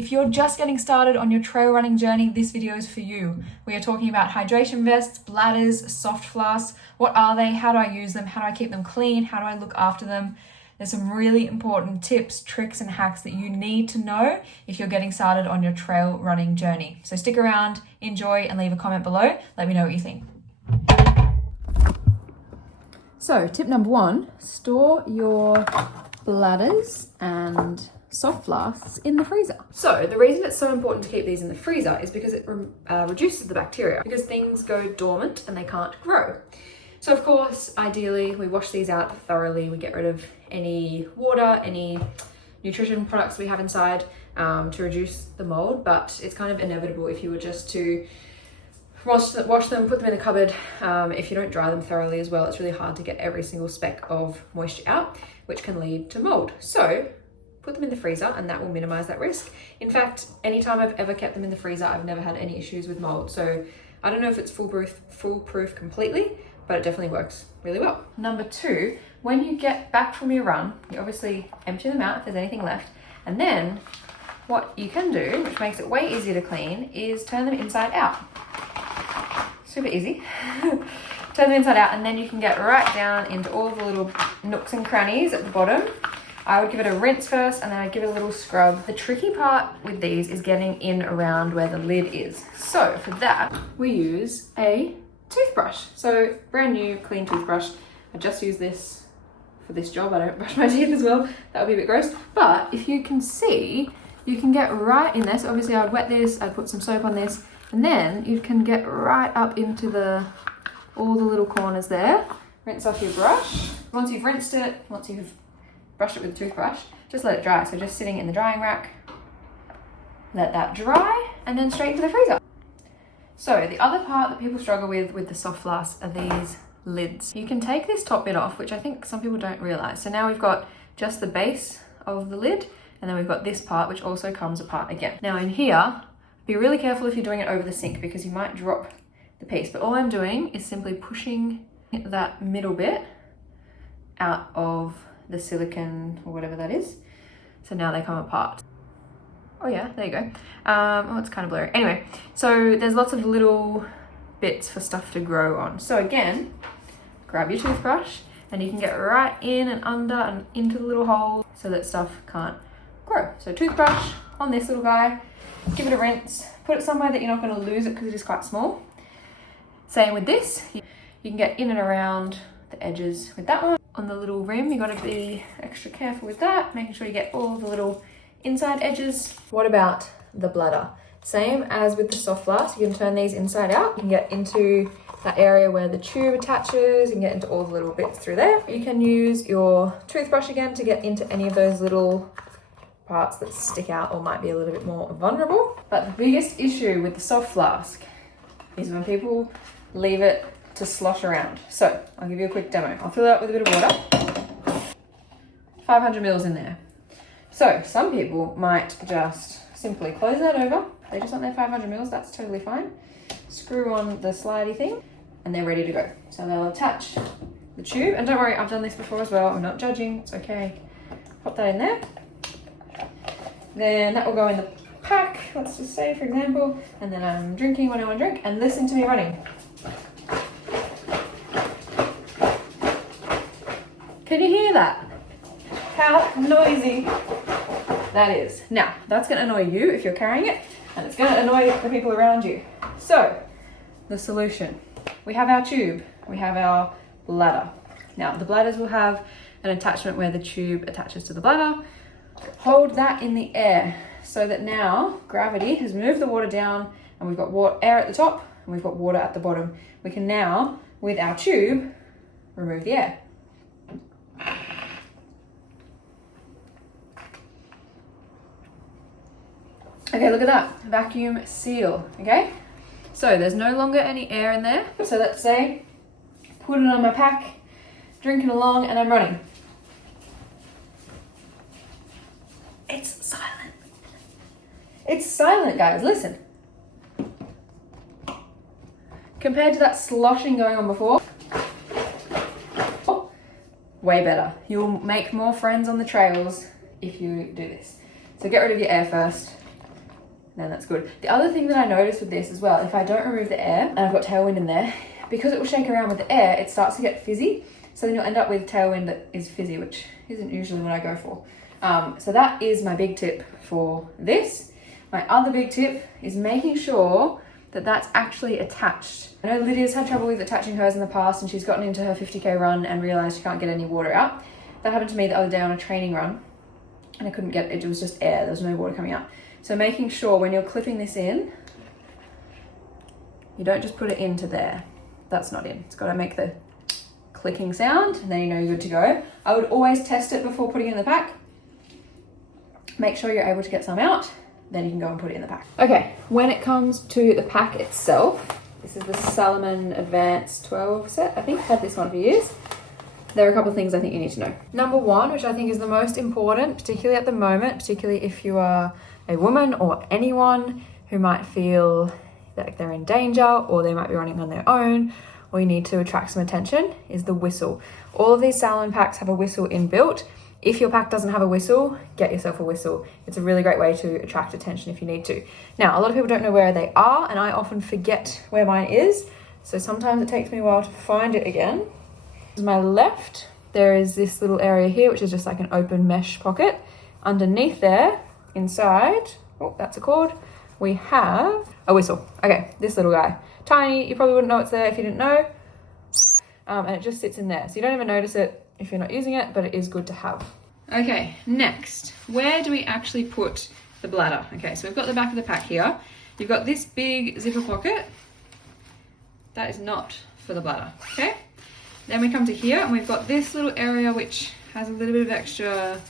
If you're just getting started on your trail running journey, this video is for you. We are talking about hydration vests, bladders, soft flasks. What are they? How do I use them? How do I keep them clean? How do I look after them? There's some really important tips, tricks, and hacks that you need to know if you're getting started on your trail running journey. So stick around, enjoy, and leave a comment below. Let me know what you think. So tip number 1, store your bladders and soft flasks in the freezer. So the reason it's so important to keep these in the freezer is because it reduces the bacteria, because things go dormant and they can't grow. So of course, ideally we wash these out thoroughly. We get rid of any water, any nutrition products we have inside to reduce the mold, but it's kind of inevitable if you were just to wash them, put them in the cupboard. If you don't dry them thoroughly as well, it's really hard to get every single speck of moisture out, which can lead to mold. So put them in the freezer and that will minimize that risk. In fact, anytime I've ever kept them in the freezer, I've never had any issues with mold. So I don't know if it's foolproof completely, but it definitely works really well. Number 2, when you get back from your run, you obviously empty them out if there's anything left. And then what you can do, which makes it way easier to clean, is turn them inside out. Super easy. Turn them inside out and then you can get right down into all the little nooks and crannies at the bottom. I would give it a rinse first and then I'd give it a little scrub. The tricky part with these is getting in around where the lid is. So for that, we use a toothbrush. So brand new, clean toothbrush. I just use this for this job. I don't brush my teeth as well. That would be a bit gross. But if you can see, you can get right in there. So obviously I would wet this, I'd put some soap on this, and then you can get right up into all the little corners there. Rinse off your brush. Once you've rinsed it, once you've brushed it with a toothbrush, just let it dry. So just sitting in the drying rack, let that dry, and then straight into the freezer. So the other part that people struggle with the soft flasks are these lids. You can take this top bit off, which I think some people don't realize. So now we've got just the base of the lid, and then we've got this part, which also comes apart again. Now in here, be really careful if you're doing it over the sink because you might drop the piece. But all I'm doing is simply pushing that middle bit out of the silicone or whatever that is. So now they come apart. Oh yeah, there you go. Oh, it's kind of blurry. Anyway, so there's lots of little bits for stuff to grow on. So again, grab your toothbrush and you can get right in and under and into the little hole so that stuff can't grow. So toothbrush on this little guy, give it a rinse, put it somewhere that you're not going to lose it because it is quite small. Same with this. You can get in and around the edges with that one. On the little rim, you got to be extra careful with that, making sure you get all the little inside edges. What about the bladder? Same as with the soft flask, you can turn these inside out. You can get into that area where the tube attaches, you can get into all the little bits through there. You can use your toothbrush again to get into any of those little parts that stick out or might be a little bit more vulnerable. But the biggest issue with the soft flask is when people leave it to slosh around. So I'll give you a quick demo. I'll fill it up with a bit of water. 500 mils in there. So some people might just simply close that over. They just want their 500 mils, that's totally fine. Screw on the slidey thing and they're ready to go. So they'll attach the tube, and don't worry, I've done this before as well. I'm not judging, it's okay. Pop that in there. Then that will go in the pack, let's just say for example, and then I'm drinking when I want to drink, and listen to me running. Can you hear that? How noisy that is. Now, that's going to annoy you if you're carrying it, and it's going to annoy the people around you. So, the solution. We have our tube, we have our bladder. Now, the bladders will have an attachment where the tube attaches to the bladder. Hold that in the air so that now gravity has moved the water down and we've got air at the top and we've got water at the bottom. We can now, with our tube, remove the air. Okay, look at that, vacuum seal, okay? So there's no longer any air in there. So let's say, put it on my pack, drinking along, and I'm running. It's silent. It's silent, guys, listen. Compared to that sloshing going on before, way better. You'll make more friends on the trails if you do this. So get rid of your air first. then that's good. The other thing that I noticed with this as well, if I don't remove the air and I've got tailwind in there, because it will shake around with the air, it starts to get fizzy. So then you'll end up with tailwind that is fizzy, which isn't usually what I go for. So that is my big tip for this. My other big tip is making sure that that's actually attached. I know Lydia's had trouble with attaching hers in the past, and she's gotten into her 50k run and realized she can't get any water out. That happened to me the other day on a training run, and I couldn't get it. It was just air. There was no water coming out. So making sure when you're clipping this in, you don't just put it into there. That's not in. It's got to make the clicking sound, and then you know you're good to go. I would always test it before putting it in the pack. Make sure you're able to get some out, then you can go and put it in the pack. Okay, when it comes to the pack itself, this is the Salomon Advanced 12 set. I think I've had this one for years. There are a couple of things I think you need to know. Number one, which I think is the most important, particularly at the moment, particularly if you are a woman or anyone who might feel like they're in danger or they might be running on their own or you need to attract some attention, is the whistle. All of these Salomon packs have a whistle inbuilt. If your pack doesn't have a whistle, get yourself a whistle. It's a really great way to attract attention if you need to. Now, a lot of people don't know where they are, and I often forget where mine is. So sometimes it takes me a while to find it again. To my left, there is this little area here, which is just like an open mesh pocket. Underneath there, inside, oh, that's a cord, we have a whistle. Okay, this little guy. Tiny, you probably wouldn't know it's there if you didn't know. And it just sits in there. So you don't even notice it if you're not using it, but it is good to have. Okay, next, where do we actually put the bladder? Okay, so we've got the back of the pack here. You've got this big zipper pocket. That is not for the bladder, okay? Then we come to here and we've got this little area which has a little bit of extra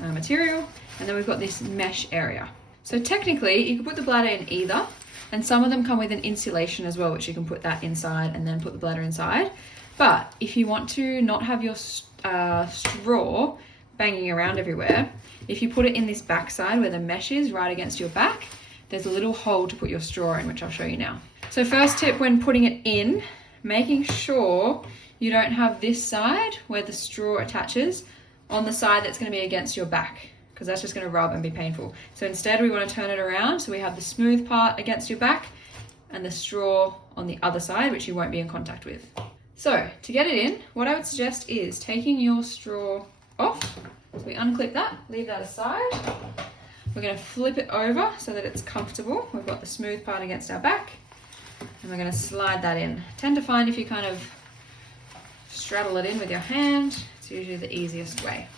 material, and then we've got this mesh area. So technically you can put the bladder in either, and some of them come with an insulation as well, which you can put that inside and then put the bladder inside. But if you want to not have your straw banging around everywhere, if you put it in this back side where the mesh is right against your back, there's a little hole to put your straw in, which I'll show you now. So first tip when putting it in, making sure you don't have this side where the straw attaches on the side that's going to be against your back, because that's just going to rub and be painful. So instead we want to turn it around so we have the smooth part against your back and the straw on the other side, which you won't be in contact with. So to get it in, what I would suggest is taking your straw off. So we unclip that, leave that aside. We're going to flip it over so that it's comfortable. We've got the smooth part against our back, and we're going to slide that in. Tend to find if you kind of straddle it in with your hand, it's usually the easiest way.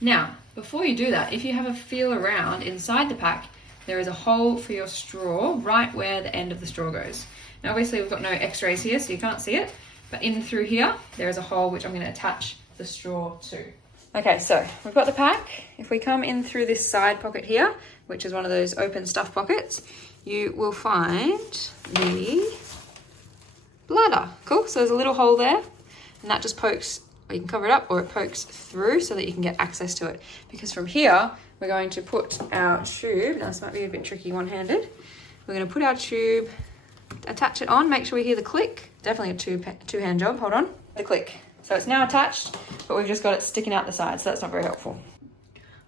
Now, before you do that, if you have a feel around inside the pack, there is a hole for your straw right where the end of the straw goes. Now obviously we've got no x-rays here, so you can't see it, but in through here, there is a hole which I'm going to attach the straw to. Okay, so we've got the pack. If we come in through this side pocket here, which is one of those open stuff pockets, you will find the bladder. Cool, so there's a little hole there, and that just pokes, or you can cover it up, or it pokes through so that you can get access to it. Because from here, we're going to put our tube, now this might be a bit tricky one-handed, we're going to put our tube, attach it on, make sure we hear the click. Definitely a two-hand job, hold on. The click. So it's now attached, but we've just got it sticking out the side, so that's not very helpful.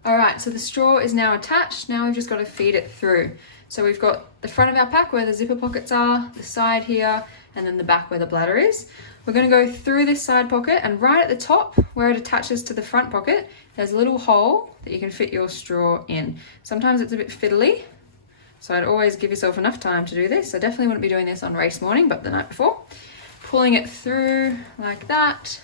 All right, so the straw is now attached. Now we've just got to feed it through. So we've got the front of our pack where the zipper pockets are, the side here, and then the back where the bladder is. We're going to go through this side pocket, and right at the top where it attaches to the front pocket, there's a little hole that you can fit your straw in. Sometimes it's a bit fiddly, so I'd always give yourself enough time to do this. I definitely wouldn't be doing this on race morning, but the night before. Pulling it through like that,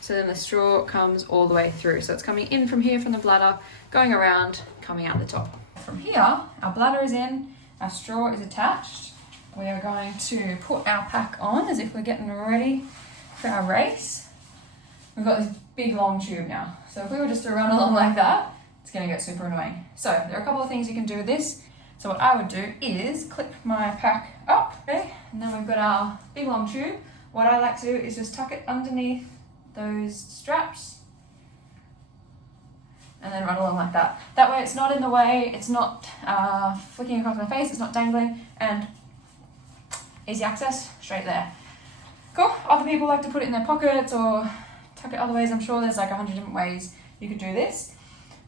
so then the straw comes all the way through. So it's coming in from here from the bladder, going around, coming out the top. From here, our bladder is in, our straw is attached. We are going to put our pack on as if we're getting ready for our race. We've got this big long tube now. So if we were just to run along like that, it's gonna get super annoying. So there are a couple of things you can do with this. So what I would do is clip my pack up, okay? And then we've got our big long tube. What I like to do is just tuck it underneath those straps and then run along like that. That way it's not in the way, it's not flicking across my face, it's not dangling, and easy access, straight there. Cool. Other people like to put it in their pockets or tuck it other ways. I'm sure there's like 100 different ways you could do this.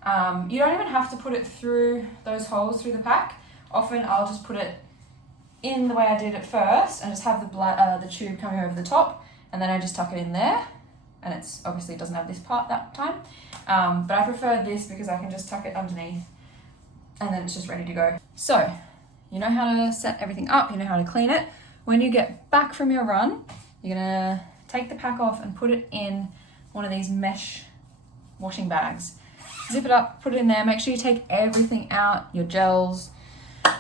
You don't even have to put it through those holes through the pack. Often I'll just put it in the way I did at first and just have the tube coming over the top, and then I just tuck it in there, and it's obviously doesn't have this part that time. But I prefer this because I can just tuck it underneath and then it's just ready to go. So you know how to set everything up, you know how to clean it. When you get back from your run, you're gonna take the pack off and put it in one of these mesh washing bags. Zip it up, put it in there, make sure you take everything out, your gels,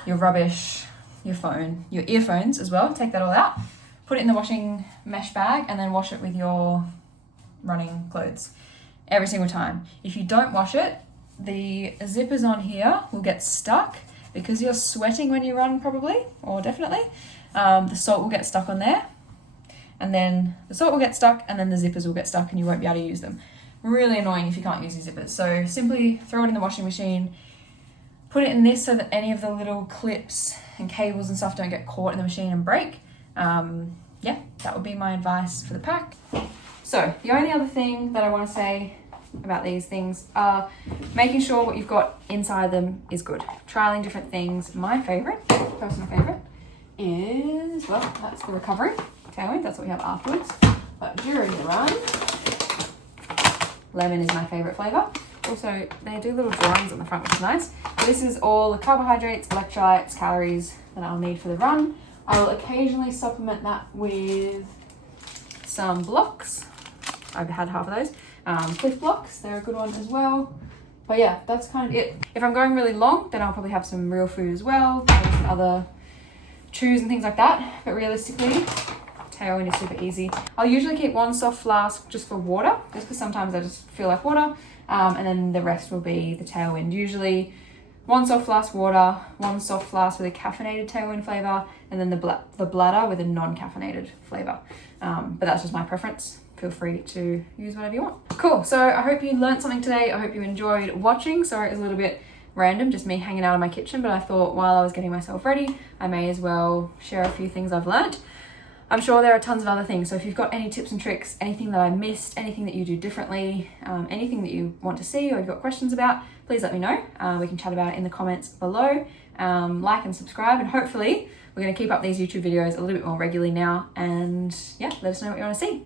your rubbish, your phone, your earphones as well, take that all out, put it in the washing mesh bag, and then wash it with your running clothes every single time. If you don't wash it, the zippers on here will get stuck because you're sweating when you run probably, or definitely. The salt will get stuck on there, and then the salt will get stuck, and then the zippers will get stuck and you won't be able to use them. Really annoying if you can't use your zippers. So simply throw it in the washing machine, put it in this so that any of the little clips and cables and stuff don't get caught in the machine and break. Yeah, that would be my advice for the pack. So the only other thing that I want to say about these things are making sure what you've got inside them is good. Trialing different things. My favorite, personal favorite, is, well, that's the recovery tailwind. That's what we have afterwards. But during the run, lemon is my favorite flavor. Also, they do little drawings on the front, which is nice. This is all the carbohydrates, electrolytes, calories that I'll need for the run. I will occasionally supplement that with some blocks. I've had half of those. Cliff blocks, they're a good one as well. But yeah, that's kind of it. If I'm going really long, then I'll probably have some real food as well, some other chews and things like that. But realistically, tailwind is super easy. I'll usually keep one soft flask just for water, just because sometimes I just feel like water. And then the rest will be the tailwind. Usually one soft flask water, one soft flask with a caffeinated tailwind flavor, and then the bladder with a non-caffeinated flavor. But that's just my preference. Feel free to use whatever you want. Cool, so I hope you learned something today. I hope you enjoyed watching. Sorry it was a little bit random, just me hanging out in my kitchen, but I thought while I was getting myself ready, I may as well share a few things I've learned. I'm sure there are tons of other things, so if you've got any tips and tricks, anything that I missed, anything that you do differently, anything that you want to see or you've got questions about, please let me know. We can chat about it in the comments below. Like and subscribe, and hopefully we're going to keep up these YouTube videos a little bit more regularly now, and yeah, let us know what you want to see.